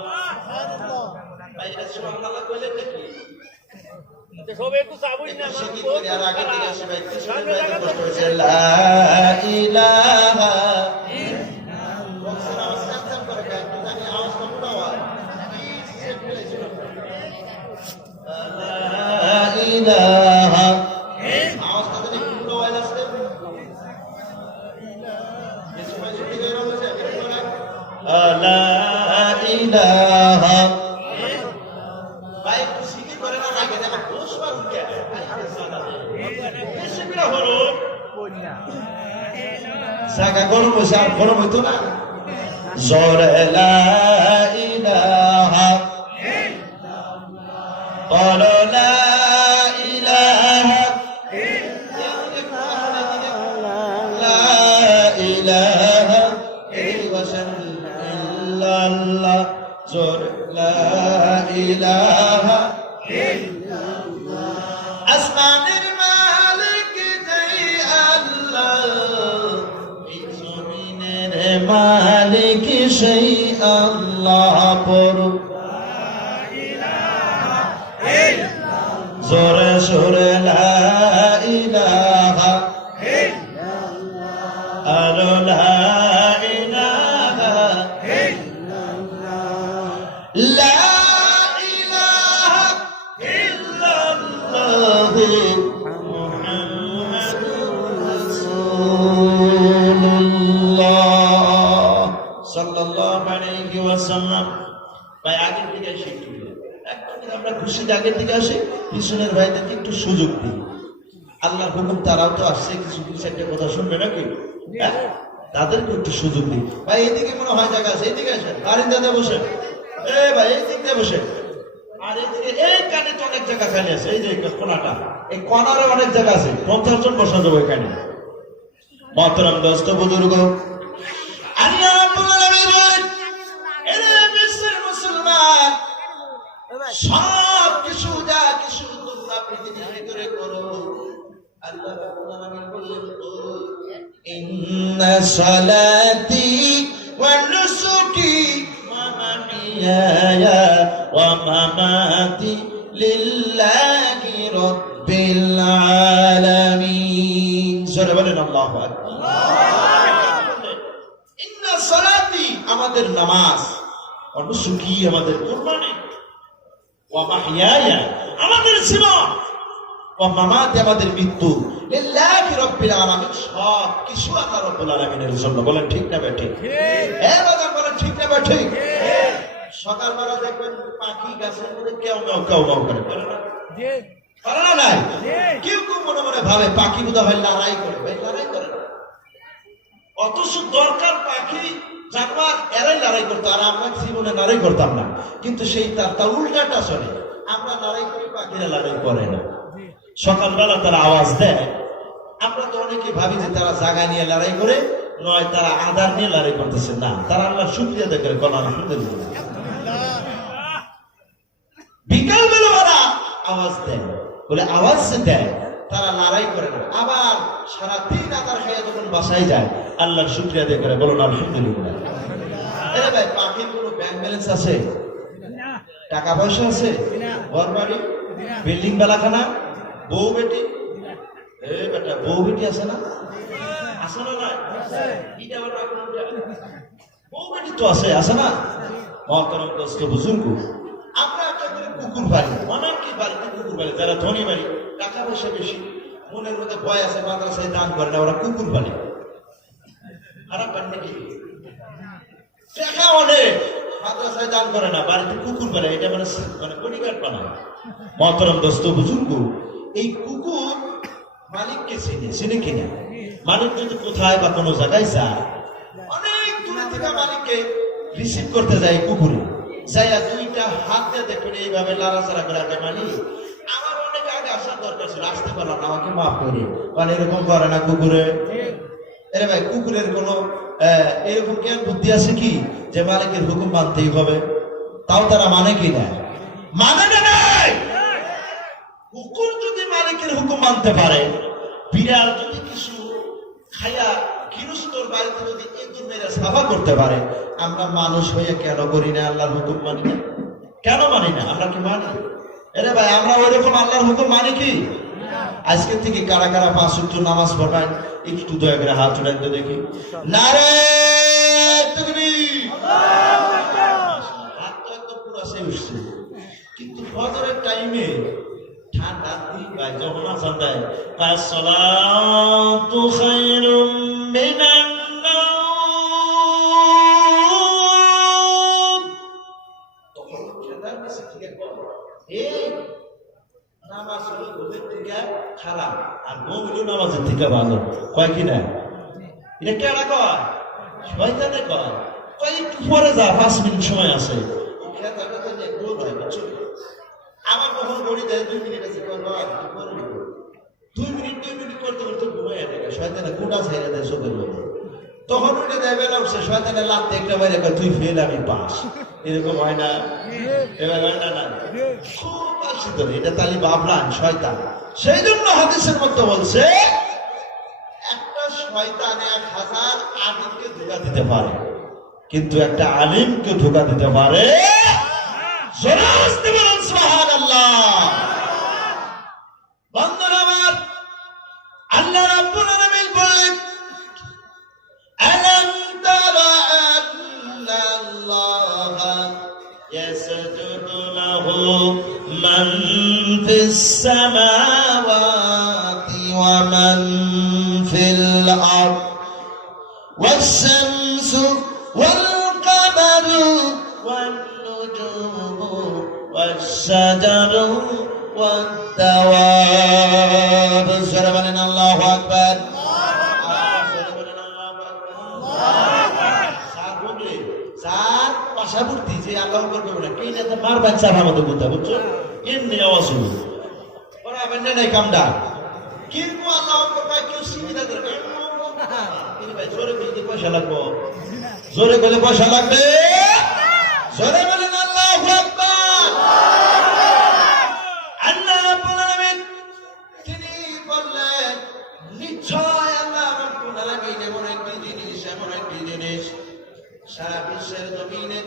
ভাই এটা সুবহানাল্লাহ কইলেন নাকি? সবে একটু চাবই না আর আগে থেকে আসে ভাই কৃষ্ণ ভাই কষ্ট হয়েছে। লা ইলাহা ইলাহা আওয়াজটা যদি পুরো ওয়াইল আসে কিছু ভাই ছুটি গেল বলছে লা ইলাহা ভাই খুশি করে না লাগে না দোষ বাবু কে বেশি বিরা হলো কইনা সাগা গরম হইছে আর গরম হইতো না জোরে লা ইলাহা قالوا لا إله لا إله إلا الله زور لا إله إلا الله أسمان المالك جي الله زمين المالك شيء الله برو জোরে সোরে লা ইলাহা ইল্লাল্লাহ আলো লা ইলাহা ইল্লাল্লাহ লা ইলাহা ইল্লাল্লাহ মুহাম্মাদুর রাসূলুল্লাহ সাল্লাল্লাহু আলাইহি ওয়াসাল্লাম। ভাই আগে থেকে শিখি, আমরা খুশি আগের দিকে আসি, পিছনের ভাইদেরকে একটু সুযোগ দিই। আল্লাহর হুকুম তারাও তো আসছে, কিছু কিছু একটা কথা শুনবে নাকি, তাদেরকে একটু সুযোগ দিই। ভাই এইদিকে মনে হয় জায়গা আছে, এইদিকে আসেন, বারিন্দাতে বসেন, ভাই এই দিক দিয়ে বসেন, আর এইদিকে এই কানে তো অনেক জায়গা খালি আছে, এই যে কোনাটা, এই কোনারে অনেক জায়গা আছে, 50 জন বসা যাবে এখানে। মহতরম দোস্ত বুজুর্গ, আল্লাহ রাব্বুল আলামিন বলেন, এরে বিশ্বের মুসলমান, সব কিছু যা কিছু তোমরা পৃথিবীর ভিতরে করো, আল্লাহ রাব্বুল আলামিন বললেন, ইন্না সালাতি ওয়া নুসুকি ওয়া মাহইয়ায়া ওয়া মামাতি লিল্লাহি রাব্বিল আলামিন। জোরে বলেন আল্লাহু আকবার। ইন্না সালাতি আমাদের নামাজ, ওয়া নুসুকি আমাদের কুরবানি, ওয়া মাহইয়ায়া আমাদের জীবন, ওয়া মামাতি আমাদের মৃত্যু, লিল্লাহি রাব্বিল আলামিন সব কিছু আল্লাহ রাব্বুল আলামিনের জন্য। বলেন ঠিক না ঠিক? হ্যাঁ বাজার বলেন ঠিক না ঠিক? সকালবেলা দেখবেন পাখি গাছের মধ্যে কেউ করে করে না, করে না নাই? কেউ কেউ মনে মনে ভাবে পাখি বোধ হয় লড়াই করে, ভাই লড়াই করে না। অথচ দরকার পাখি জানোয়ার এরাই লড়াই করতো, আর আমরা জীবনে লড়াই করতাম না। কিন্তু সেই তার উল্টাটা চলে, আমরা লড়াই করি, পাখিরা লড়াই করে না। সকালবেলা তারা আওয়াজ দেয়, আমরা তো অনেকে ভাবি যে তারা জায়গা নিয়ে লড়াই করে, নয় তারা আধার নিয়ে লড়াই করতেছে, না, তারা আল্লাহ শুকরিয়া দেখে গলা আলহামদুলিল্লাহ। বিকালবেলা ওরা আওয়াজ দেয়, বলে আওয়াজ দেয়, তারা লড়াই করে না। আবার সারাদিন আদার খেয়ে যখন বাসায় যায়, আল্লাহর শুকরিয়া দেখে বলুন আলহামদুলিল্লাহ। আরে ভাই, পাখির কোনো ব্যাংক ব্যালেন্স আছে? টাকা পয়সা আছে? ঘর বাড়ি, বিল্ডিং বেলাখানা, বউ বেটি? বেটা বউ বেটি আছে না? আছে না? বউ বেটি তো আছে, আছে না? মহতরম দোস্ত বুজুর্গ, আমরা একটা করে কুকুর বাড়ি, অনেকের বাড়িতে কুকুর বাড়ি, যারা ধনী বাড়ি, টাকা পয়সা বেশি, মনের মধ্যে ভয় আছে, মাদ্রাসায় দান করে না, ওরা কুকুর বাড়ি। খারাপ পান নাকি? টাকা অনেক, মাদ্রাসায় দান করে না, বাড়িতে কুকুর বাড়ি, এটা মানে বডিগার্ড বানায়। মহতরম দোস্ত বুজুর্গ, এই কুকুর মালিককে চিনে কিনা? মালিক যদি কোথায় বা কোনো জায়গায় যায়, অনেক দূরে থেকে মালিককে রিসিভ করতে যাই কুকুরে যাইয়া দুইটা হাত দিয়ে দেখবেন এইভাবে লাড়াচাড়া করে আগে মানি আমার অনেক আগে আসার দরকার ছিল, আসতে পারলাম না, আমাকে মাফ করে। মানে এরকম করে না কুকুরে? এরে ভাই, কুকুরের কোন এরকম জ্ঞান বুদ্ধি আছে কি যে মালিকের হুকুম মানতেই হবে? তাও তারা মানে কি না? মানে না নাই। কুকুর যদি মালিকের হুকুম মানতে পারে, বিড়াল যদি কিছু খাইয়া গৃহস্থর বাড়িতে যদি ইঁদুর মেরে সাফা করতে পারে, আমরা মানুষ হয়ে কেন করি না? আল্লাহর হুকুম মানি না কেন? মানি না? আমরা কি মানি? এরে ভাই, আমরা ওইরকম আল্লাহর হুকুম মানি কি? আজকে থেকে কারা কারা 5 ওয়াক্ত নামাজ পড়বেন একটু দয়া করে হাত উঠান তো দেখি। নারে তাকবীর! হাত তো একদম পুরো সে উঠছে, কিন্তু ফজরের টাইমে ঠান্ডা দিন ভাই যখন আসান দেয় আসসালাতু খায়রুম মিনান নাওম, তখন খেদার কাছে থেকে এই নামাজ হলো ঘুমের থেকে খারাপ, আর ঘুম হলো নামাজের থেকে ভালো। কয় কি না? এটা কেডা কয়? শয়তানে কয়। কয় একটু পরে যা, 5 মিনিট সময় আছে। আমার কখন ঘড়ি দেয় 2 মিনিট আছে, 2 মিনিট করতে করতে ঘুমাইয়া থাকে। শয়তানে কোটা ছেড়ে দেয় চোখের মধ্যে। তখন ওইটা দেয় বেলা উঠছে, শয়তানে লাভ দেখলে বাইরে কয় তুই ফেল আমি পাস। এরকম হয় না? এবার হয় না? না, খুব আসিত এটা তালি বাবলান শয়তান। সেই জন্য হাদিসের মধ্যে বলছে একটা শয়তান 1000 আলিমকে ধোঁকা দিতে পারে, কিন্তু একটা আলিমকে ধোঁকা দিতে পারে। সুবহানাল্লাহ। বন্ধুরা আমার, আল্লাহ রাব্বুল আলামিন বলেন আলাম তারা আন্নাল্লাহা ইয়াসজুদু লাহু মান ফিস সামাওয়াতি ওয়া মান ফিল আরদ ওয়াশ-শামসু ওয়াল কামারু ওয়ান নুজুমু ওয়াশ-শাজারু ওয়াদ-দাওয়াব। সূরা বলেন আল্লাহু আকবার। চার পাশাবর্তী যে আল্লাহ করবে না, কে যাতে মার বাচ্চা আমাদের বলতে বুঝছো, এমনি আওয়াজ হলো ওরা আবার নাই কামটা, কিন্তু আল্লাহ করবে কেউ সুবিধা করবে। জোরে বলতে পয়সা লাগবে, জোরে বলে পয়সা লাগবে, জোরে বলেন আল্লাহু আকবার। আল্লাহ রাব্বুল আলামিন তিনি বললেন নিশ্চয় আল্লাহ রাব্বুল আলামিন এমন একটি জিনিস সারা বিশ্বের জমিনে,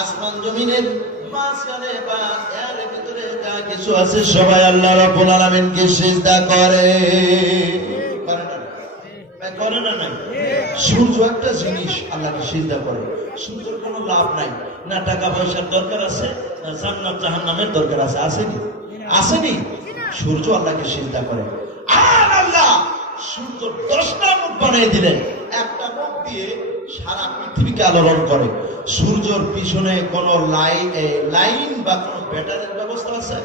আসমান জমিনের মাঝখানে বা এর ভিতরে যা কিছু আছে সবাই আল্লাহ রাব্বুল আলামিনকে সিজদা করে। করে না? নাই? সূর্য একটা জিনিস আল্লাহকে সিজদা করে। সূর্যের কোনো লাভ নাই, না টাকা পয়সার দরকার আছে, না জান্নাত জাহান্নামের দরকার আছে। আসেনি? সূর্য আল্লাহকে সিজদা করে। আর আল্লাহ সূর্য 10টা মুখ বানিয়ে দিলেন, একটা মুখ দিয়ে সারা পৃথিবীকে আলোড়ন করে। সূর্যের পিছনে কোন লাইন বা কোন ব্যাটারির ব্যবস্থা আছে?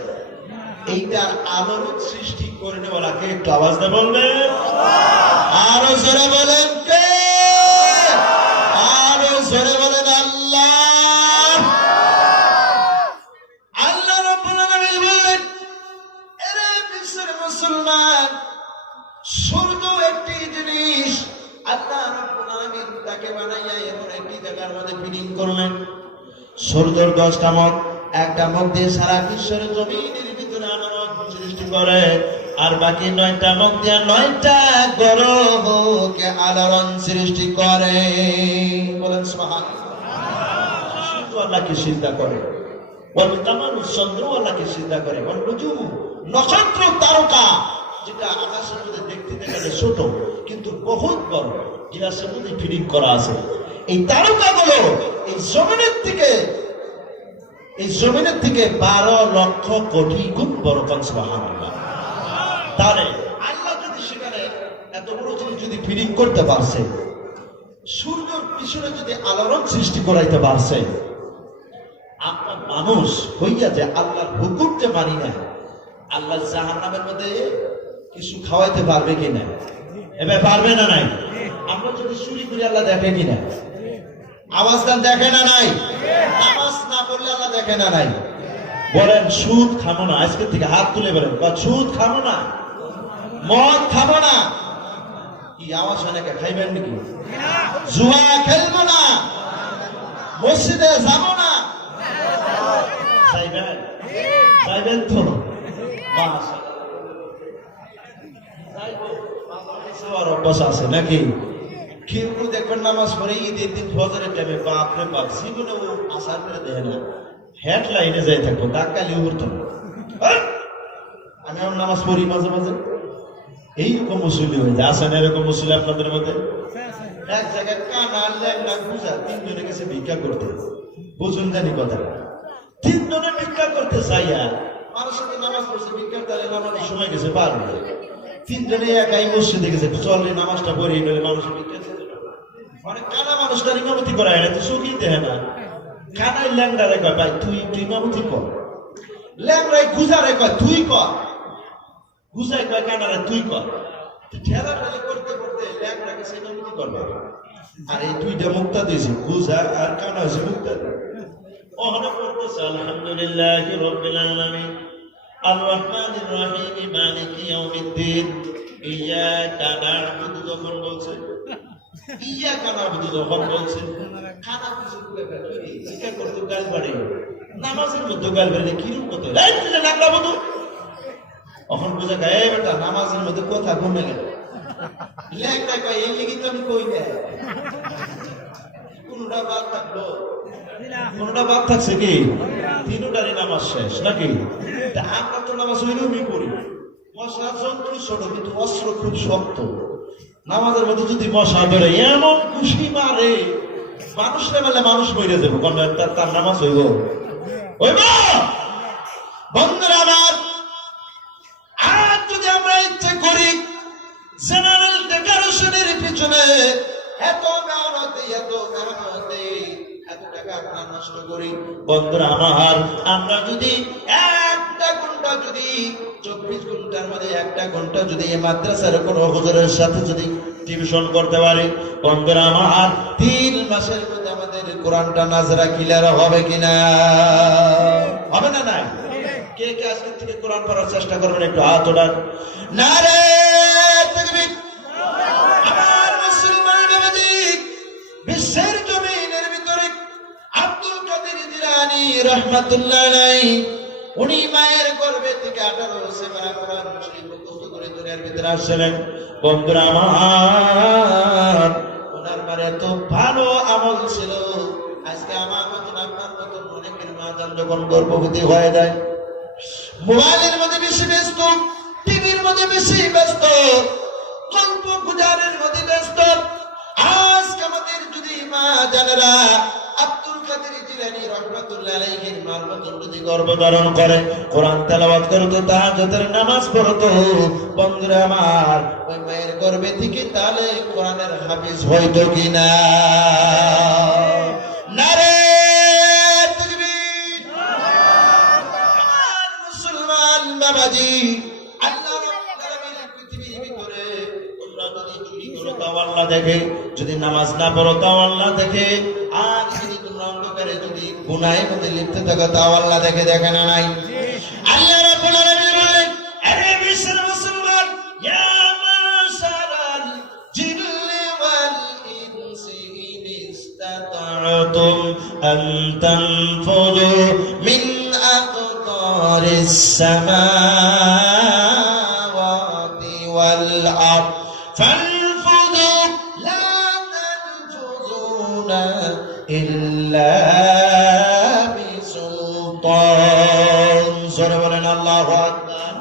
এইটার আলোর সৃষ্টি করে নেওয়াকে একটু আওয়াজ দিয়ে বলবেন, আরো জোরে বলেন কে? আরো জোরে বলেন আল্লাহ। আল্লাহ রাব্বুল আলামিন বলেন এরে বিশ্বের মুসলমান, সূর্য একটি জিনিস আল্লাহ রাব্বুল আলামিন তাকে বানাইয়া এমন একটি জায়গার মধ্যে ফিটিং করলেন। সূর্যের 10টা মুখ, একটা মুখ দিয়ে সারা বিশ্বের জমিনের ভিতরে আলোড়ন সৃষ্টি করে, আর বাকি 9টা মুখ দিয়ে 9টা গ্রহকে আলোড়ন সৃষ্টি করে। বলেন সুবহানাল্লাহ। সূর্য আল্লাহকে সিজদা করে, ওয়াল কামারু চন্দ্র আল্লাহকে সিজদা করে, ওয়ান নুজুমু নক্ষত্র তারকা যেটা আকাশের মধ্যে দেখতে দেখা যায় ছোট কিন্তু বহুত বড়, গিলাসের মধ্যে ফিটিং করা আছে। এই তারকাগুলো এই জমিনের থেকে 12 লক্ষ কোটি গুণ বড়। সুবহানাল্লাহ। তাহলে আল্লাহ যদি সেখানে এত বড় জিনিস যদি ফিটিং করতে পারছে, সূর্যের পিছনে যদি আলোড়ন সৃষ্টি করাইতে পারছে, আপনার মানুষ হইয়া যে আল্লাহর হুকুম যে মানি না, আল্লাহ জাহান্নামের মধ্যে কিছু খাওয়াইতে পারবে কিনা? এবার পারবে না? নাই? আমরা যদি চুরি করি আল্লাহ দেখে কিনা? আওয়াজ দেন, দেখে না নাই? নামাজ না পড়লে আল্লাহ দেখে না নাই? বলেন সুদ খাবো না, আজকে থেকে হাত তুলে বলেন সুদ খাবো না, মদ খাবো না। কি আওয়াজ হয় না? খাইবেন নাকি? জুয়া খেলবো না, মসজিদে যাবো না। চাইবেন? চাইবেন তো? অভ্যাস আছে নাকি? কেউ দেখবেন নামাজ পড়ে ঈদের দিন ফজরের টাইমে বাপরে বাপ জীবনে ও আসার করে দেয় না, হেডলাইনে যাই থাকবো, ডাক্তালি উঠতো। আমি আমার নামাজ পড়ি মাঝে মাঝে, এইরকম মুসলি হয়ে যায়। আসেন এরকম মুসলি আপনাদের মধ্যে? এক জায়গায় কানা ল্যাংড়া গুজা তিনজনে গেছে ভিক্ষা করতে, বুঝুন জানি কথা, তিনজনে ভিক্ষা করতে চাইয়া মানুষের নামাজ পড়ছে, ভিক্ষার তালে নামাজের সময় গেছে পার হয়ে, তিনজনে একাই মসজিদে গেছে, চল নামাজটা পড়ি নইলে মানুষের ভিক্ষা মানে কানা মানুষটার ইমামতি করা হয় না, তো সুখী দেয় না। কানাই ল্যাংড়ারে কয় ভাই তুই ইমামতি কর, ল্যাংড়াই গুজারে কয় তুই কর, গুজাই কয় কানারে তুই কর। ঠেলা ঠেলে করতে করতে ল্যাংড়াকে সে ইমামতি করবে, আর এই দুইটা মুক্তা দিয়েছে, গুজা আর কানা হয়েছে মুক্তা। ওখানে পড়তেছে আলহামদুলিল্লাহি রাব্বিল আলামিন আর রহমানির রহিম মালিকি ইয়াউমিদ্দিন ইয়াকা না'বুদু যখন বলছে, ইয়াকা না'বুদু যখন বলছে, খানা কিছু জিকির করতে গাল বাড়ে, নামাজের মধ্যে গাল বাড়ে কিরকম করতে এই তুই না না'বুদু, এখন বুঝা গায় এই বেটা নামাজের মধ্যে কথা কমে গেল, লেখা কয় এই লিখি তো আমি কই না, কোনটা বাদ থাকলো, কোনটা বাদ থাকছে কি? তিনটারই নামাজ শেষ নাকি? আমরা তো নামাজ ওইরকমই করি, মশার যন্ত্র ছোট কিন্তু অস্ত্র খুব শক্ত। নামাজের মধ্যে যদি মশা ধরে এমন খুশি মারে, মানুষরা মেলে মানুষ মরে যাবো, তার নামাজ হইব হইব? বন্ধুরা আমার, আর যদি আমরা ইচ্ছে করি জেনারেল ডেকোরেশনের পিছনে এত মেহনতে এত টাকা আমরা নষ্ট করি, বন্ধুরা আমার, আমরা যদি একটা ঘন্টা, যদি 24 ঘন্টার মধ্যে একটা ঘন্টা যদি এই মাদ্রাসার কোনো হুজুরের সাথে যদি টিউশন করতে পারি, বন্ধুরা আমার, 3 মাসের মধ্যে আমাদের কোরআনটা নাজরা ক্লিয়ার হবে কিনা? হবে না? নাই? কে কে আজকে থেকে কোরআন পড়ার চেষ্টা করবেন? একটু হাত ওঠান। নারে তাকবীর! আমার মুসলমান বাবাজি, বিশ্বের জমিনের ভিতরে আব্দুল কাদের জিলানী রাহমাতুল্লাহ আলাইহি, উনি মায়ের গর্ভে থেকে 18 সেবা কোরআন শরীফ মুখস্থ করে দুনিয়ার ভিতরে আসলেন। বন্ধুরা আমার, ওনার মার এত ভালো আমল ছিল, আজকে আমার মতন আপনার মতন অনেকের মা জান যখন গর্ভবতী হয়ে যায়, মোবাইলের মধ্যে বেশি ব্যস্ত, টিভির মধ্যে বেশি ব্যস্ত, গল্প গুজারের মধ্যে ব্যস্ত। আজকে আমাদের যদি মা জানেরা আব্দুল কাদের জিলানী রাহমাতুল্লাহ আলাইহির মার মতন যদি গর্ভধারণ করে, কোরআন তেলাওয়াত করতো, তাহাজ্জুদের নামাজ পড়তো, বন্ধুরা আমার, ওই মায়ের গর্ভে থেকে তাহলে কোরআনের হাফেজ হইতো কিনা? নারে তাকবীর! আমার মুসলমান বাবাজি, আল্লাহ রাব্বুল আলামিন পৃথিবীর ভিতরে তোমরা যদি চুরি করো তাও আল্লাহ দেখে, যদি নামাজ না পড়ো তাও আল্লাহ দেখে, আর যদি তোমরা অন্ধকারে যদি গুনাহের মধ্যে লিপ্ত থাকো তাও আল্লাহ দেখে। দেখে না নাই? আল্লাহ রাব্বুল আলামিন বলেন, আরে বিশ্বের মুসলমান, ইয়া মাশারাল জিন্নি ওয়াল ইনসি ইন ইসতাতা'তুম আন তানফুযু মিন আকতারিস সামাওয়াতি ওয়াল আরদ ফানফুযু লা তানফুযুনা ইল্লা বিসুলতান। সরে বলেন আল্লাহু আকবার।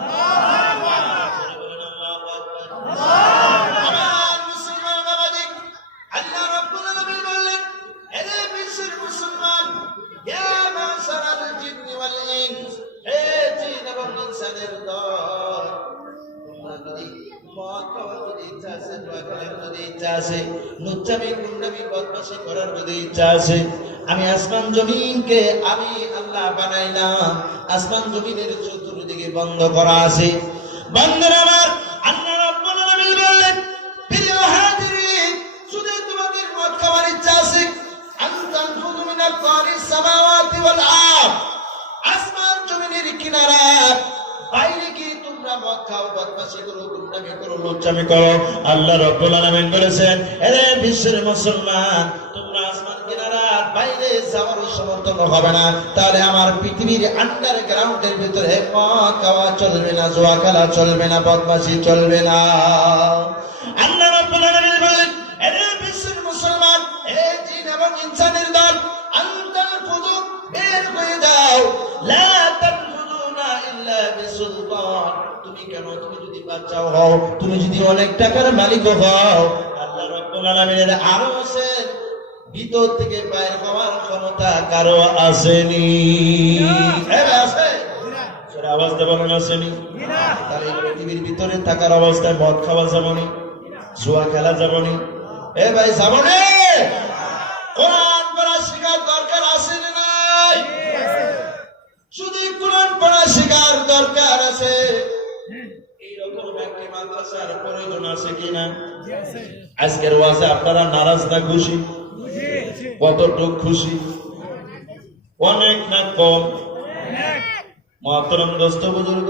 সরে বলেন আল্লাহু আকবার। আমার মুসলমান বাবাজি, আল্লাহ রাব্বুল আলামিন বললেন, হে বিশ্বের মুসলমান, ইয়া মাশারাল জিন্নি ওয়াল ইনস, হে জিন এবং ইনসানের দল, তোমরা যদি মদ খাওয়ার যদি ইচ্ছা আছে, জুয়া খেলার যদি ইচ্ছা আছে, লুচ্চামি গুন্ডামি বদমাশি করার যদি ইচ্ছা আছে, আমি আসমান জমিনকে আমি আল্লাহ বানাইলাম, আসমান জমিনের চতুর্দিকে বন্ধ করা আছে। বন্ধুরা আমার, আল্লাহ রাব্বুল আলামিন বললেন, প্রিয় হাজিরিন, যদি তোমাদের মদ খাওয়ার ইচ্ছা আছে, বাইনা কারিস সামাওয়াতি ওয়াল আরদ, আসমান জমিনের কিনারা বাইরে কি তোমরা মদ খাও, বদমাশি করো, গুন্ডামি করো, লুচ্চামি করো। আল্লাহ রাব্বুল আলামিন বলেছেন, এরে বিশ্বের মুসলমান, তোমরা আসমান কিনারা বাইরে যাওয়ার সমর্থন হবে না, তাহলে আমার পৃথিবীর আন্ডারগ্রাউন্ডের ভিতরে মদ খাওয়া চলবে না, জুয়া খেলা চলবে না, বদমাশি চলবে না। আল্লাহ রাব্বুল আলামিন বলেন, এরে বিশ্বের মুসলমান, এই জিন এবং ইনসানের দল, আনতাল ফুদু, বের হয়ে যাও, লা তানফুদুনা ইল্লা বিসুলতান। তুমি কেন, তুমি যদি বাচ্চাও হও, তুমি যদি অনেক টাকার মালিক হও, আল্লাহ রাব্বুল আলামিনের আরশের ভিতর থেকে বাইরে হওয়ার ক্ষমতা কারো আসেনি। আছে? সেটা আওয়াজ দেবেন, আসেনি? তাহলে পৃথিবীর ভিতরে থাকার অবস্থায় মদ খাওয়া যাবনি, জুয়া খেলা যাবনি, ভাই যাবনি। কোরআন পড়া শেখার দরকার আছে না নাই? শুধু কোরআন পড়া শেখার দরকার আছে। এইরকম একটি মাদ্রাসার প্রয়োজন আছে কিনা? আজকের ওয়াজে আপনারা নারাজ না খুশি? কতটুক খুশি? অনেক না কম? মহতরম দোস্ত বুজুর্গ,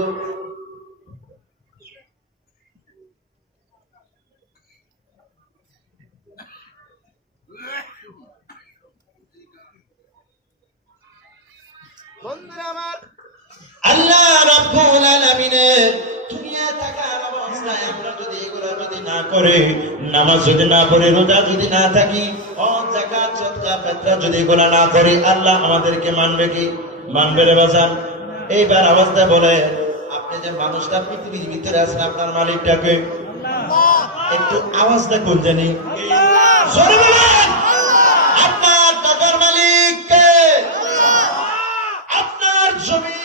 আল্লাহ রাব্বুল আলামিনের দুনিয়া থাকার অবস্থায় আমরা যদি এগুলো যদি না করে, নামাজ যদি না পড়ে, রোজা যদি না থাকি, হজ যাকাত সদকা ফিতরা যদি এগুলো না করি, আল্লাহ আমাদেরকে মানবে কি? মানবে রে বাজান? এইবার আওয়াজটা বলে, আপনি যে মানুষটা পৃথিবীর ভিতরে আছেন, আপনার মালিকটাকে একটু আওয়াজটা কোন জানি জোরে বলেন। আপনার টাকার মালিক কে? আপনার জমি,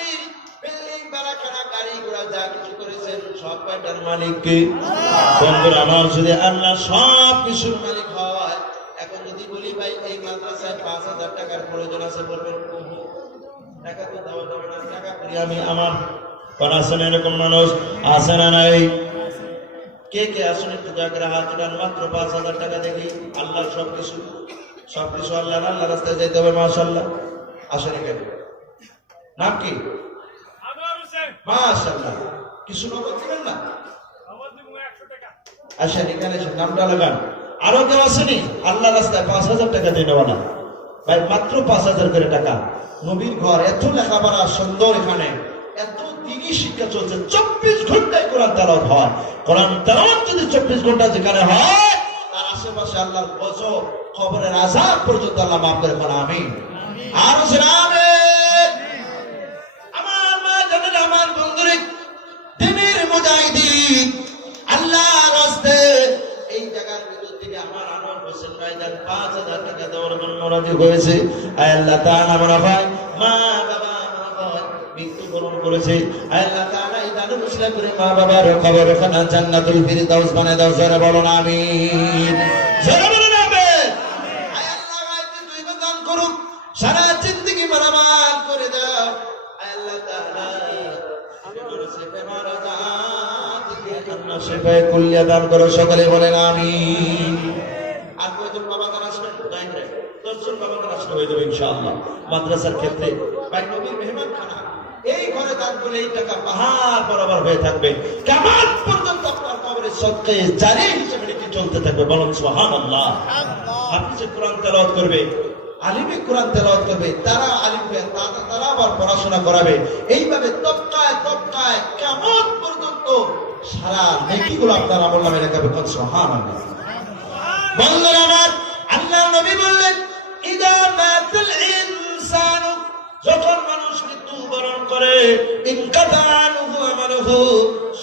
বিল্ডিং, বাড়াখানা, গাড়ি ঘোড়া যা কিছু করেছেন সব কয়টার মালিক কে? বন্ধুরা আমার, যদি আল্লাহ সব কিছুর মালিক হয়, এখন যদি বলি ভাই এই মাদ্রাসায় ৫,০০০ টাকার প্রয়োজন আছে, বলবেন টাকা তো দেওয়া যাবে না, টাকা করি আমি আমার। কোন আসেন এরকম মানুষ? আসে না নাই? কে কে আসেন একটু দয়া করে হাত উঠান। মাত্র ৫,০০০ টাকা দেখি। আল্লাহ সবকিছু, সবকিছু আল্লাহ, আল্লাহ রাস্তায় যেতে হবে। মাশাআল্লাহ। আসেন কেন? নাম কি? মাশাআল্লাহ। কিছু নগদ দিবেন না? আসেন এখানে, নামটা লাগান। আরো কেউ আসেনি আল্লাহ রাস্তায় ৫,০০০ টাকা দিয়ে নেওয়ালা? ভাই মাত্র ৫,০০০ করে টাকা। নবীর ঘর, এত লেখাপড়া সুন্দর, এখানে এত দিনই শিক্ষা চলছে, ২৪ ঘন্টায় কোরআন তেলাওয়াত হয়। কোরআন তেলাওয়াত যদি ২৪ ঘন্টা যেখানে হয়, তার আশেপাশে আল্লাহর গজব, কবরের আযাব পর্যন্ত আল্লাহ মাফ করে। বলা আমিন। আর আমিন। আমার মা জানেন, আমার বন্ধুরে, দিনের মুজাহিদিন, আল্লাহর রাস্তায় এই জায়গার ভিতর থেকে আমার আনোয়ার হোসেন ভাইজান ৫,০০০ টাকা দেওয়ার জন্য রাজি হয়েছে। আল্লাহ তাআলা মনে হয় মা বাবা মৃত্যুবরণ করেছে, আল্লাহ তাআলা এই দান মুসলিম করে মা বাবার কবরখানা জান্নাতুল ফিরদাউস বানায় দাও। জোরে বলুন আমিন। জোরে বলুন আমিন। আল্লাহ গায়বে তুই দান করুক, সারা জিন্দেগি মারামার করে দাও। আল্লাহ তাআলা সেফায়ে কুল্লিয়া দান করো। সকলে বলেন আমিন। আর কয়জন বাবা দান আসবেন? ১০জন বাবা দান আসলে হয়ে যাবে ইনশাআল্লাহ। মাদ্রাসার ক্ষেত্রে ভাই নবীর মেহমান খানা, এই ঘরে দান করলে এই টাকা পাহাড় বরাবর হয়ে থাকবে, কিয়ামত পর্যন্ত আপনার কবরের সদকায়ে জারি হিসেবে এটি চলতে থাকবে। বলুন সুবহানাল্লাহ। হাফিজে কোরআন তেলাওয়াত করবে, আলিমে কোরআন তেলাওয়াত করবে, তারা আলিমকে তারা আবার পড়াশোনা করাবে। এইভাবে তবকায় তবকায় কিয়ামত পর্যন্ত সারা নেকিগুলো আপনার আমলনামায় লেখাবে। বলুন সুবহানাল্লাহ। বন্ধুরা আমার, আল্লাহর নবী বললেন, ইদা মাতাল ইনসানু, যখন মানুষ মৃত্যুবরণ করে, ইনকাতা আনহু আমালুহু,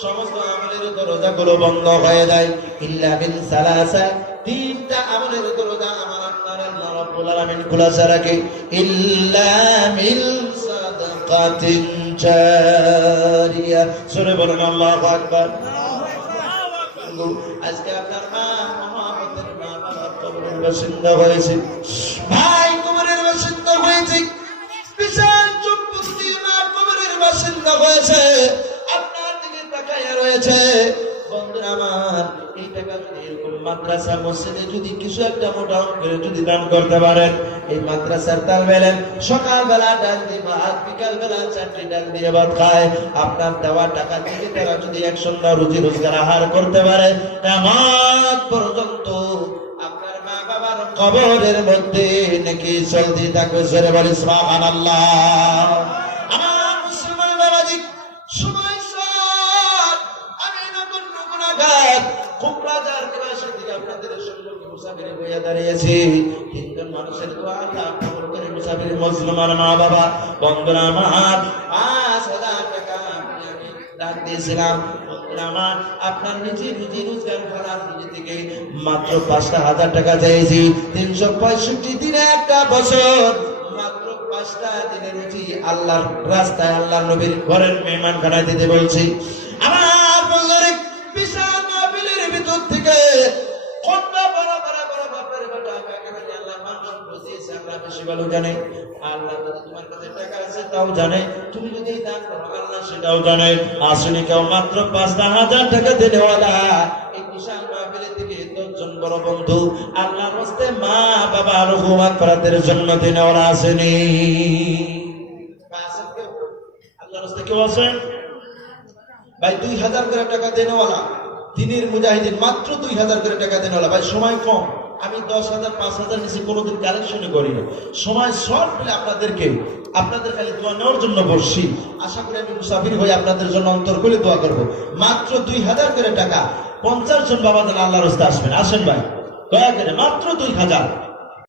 সমস্ত আমলের দরজাগুলো বন্ধ হয়ে যায়, ইল্লা মিন সালাসা, তিনটা আমলের দরজা আমার আল্লাহ রাব্বুল আলামিন খোলা রাখে, ইল্লা মিন সাদাকাতিন জারিয়া। সূরা বলেন আল্লাহু আকবার। আজকে আপনার মা মহব্বতের মা বাবার কবরের বাসিন্দা হয়েছে, ভাই কবরের বাসিন্দা হয়েছে, বিশাল সম্পত্তি মা কবরের বাসিন্দা হয়েছে, আপনার দিকে তাকায়া রয়েছে। বন্ধুরা আমার, এই টাকা যদি এরকম মাদ্রাসা মসজিদে যদি কিছু একটা মোটা অঙ্কের যদি দান করতে পারেন, এই মাদ্রাসার তালবে ইলম সকালবেলা ডাল দিয়ে ভাত, বিকালবেলা 4টি ডাল দিয়ে ভাত খায়। আপনার দেওয়া টাকা থেকে তারা যদি 100 রুজি রোজগার আহার করতে পারে, কিয়ামত পর্যন্ত আপনার মা বাবার কবরের মধ্যে নাকি চলতে থাকবে। জোরে বলি সুবহানাল্লাহ। আমার মুসলমান বাবাজি, সময় শর্ট, আমি নতুন গুনাহগার কোকরাঝার নিবাসী থেকে আপনাদের সম্মুখে মুসাফিরে হয়ে দাঁড়িয়েছি। তিনজন মানুষের দোয়া আল্লাহ কবুল করে। মুসাফির মুসলমান মা বাবা বন্ধুরা আমার, 5,000 টাকা আমি দান দিয়েছিলাম। বন্ধুরা আমার, আপনার নিজে রুজি রোজগার করার নিজে থেকে মাত্র 5,000 টাকা দিয়েছি। 365 দিনে একটা বছর, মাত্র 5টা দিনের রুজি আল্লাহর রাস্তায় আল্লাহর নবীর ঘরের মেহমানখানা দিতে বলছি। আমার বন্ধুরা, বিশাল মাহফিলের ভিতর থেকে কোনটা বড় বড় বড় বাপের বেটা কাকাকে আল্লাহ মানুষ বুঝিয়েছে, আল্লাহ বেশি ভালো জানে। আল্লাহ যদি তোমার কাছে টাকা আছে তাও জানে, তুমি যদি দান করো আল্লাহ সেটাও জানে। আসলে কেউ মাত্র 5,000 টাকা দিনেওয়ালা এই বিশাল মাহফিলের থেকে 10 জন বড় বন্ধু আল্লাহর রাস্তে মা বাবা রুহু মাগফিরাতের জন্য দিনেওয়ালা আসেনি। আল্লাহর রাস্তে কেউ আছেন ভাই? 2,000 করে টাকা দেনেওয়ালা দিনের মুজাহিদিন মাত্র 2,000 করে টাকা দেনেওয়ালা। ভাই সময় কম, আমি 10,000 5,000 নিচে কোনোদিন কালেকশনে করি না। সময় শর্ট বলে আপনাদের খালি দোয়া নেওয়ার জন্য বসছি। আশা করি আমি মুসাফির হয়ে আপনাদের জন্য অন্তর খুলে দোয়া করবো। মাত্র 2,000 করে টাকা 50 জন বাবা যেন আল্লাহর রাস্তায় আসবেন। আসেন ভাই, দয়া করে মাত্র 2,000।